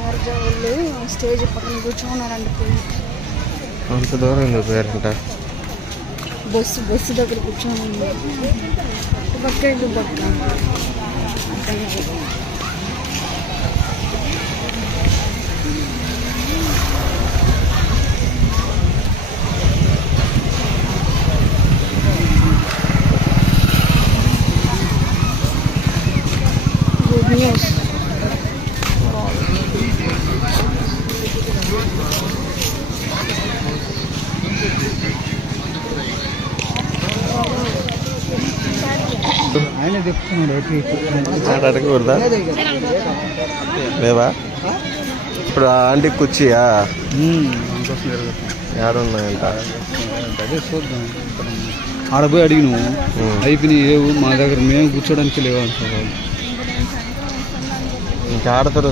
వాళ్ళు స్టేజ్ పక్కన కూర్చోన్నారంట. అంత దూరం ఎందుకు పేరంట? బస్సు దగ్గర కూర్చొని పక్క ఇటు పక్క గుడ్ న్యూస్. ఆయన చెప్తున్నాడు అడగకూడదా? లేవా? ఇప్పుడు ఆంటీ కుర్చీయా ఏడున్నాయంట? అదే చూద్దాం. ఆడపోయి అడిగినాము, అయిపోయినాయి లేవు మా దగ్గర, మేము కూర్చోడానికి లేవు అంటారు. ఇంకా ఆడతారు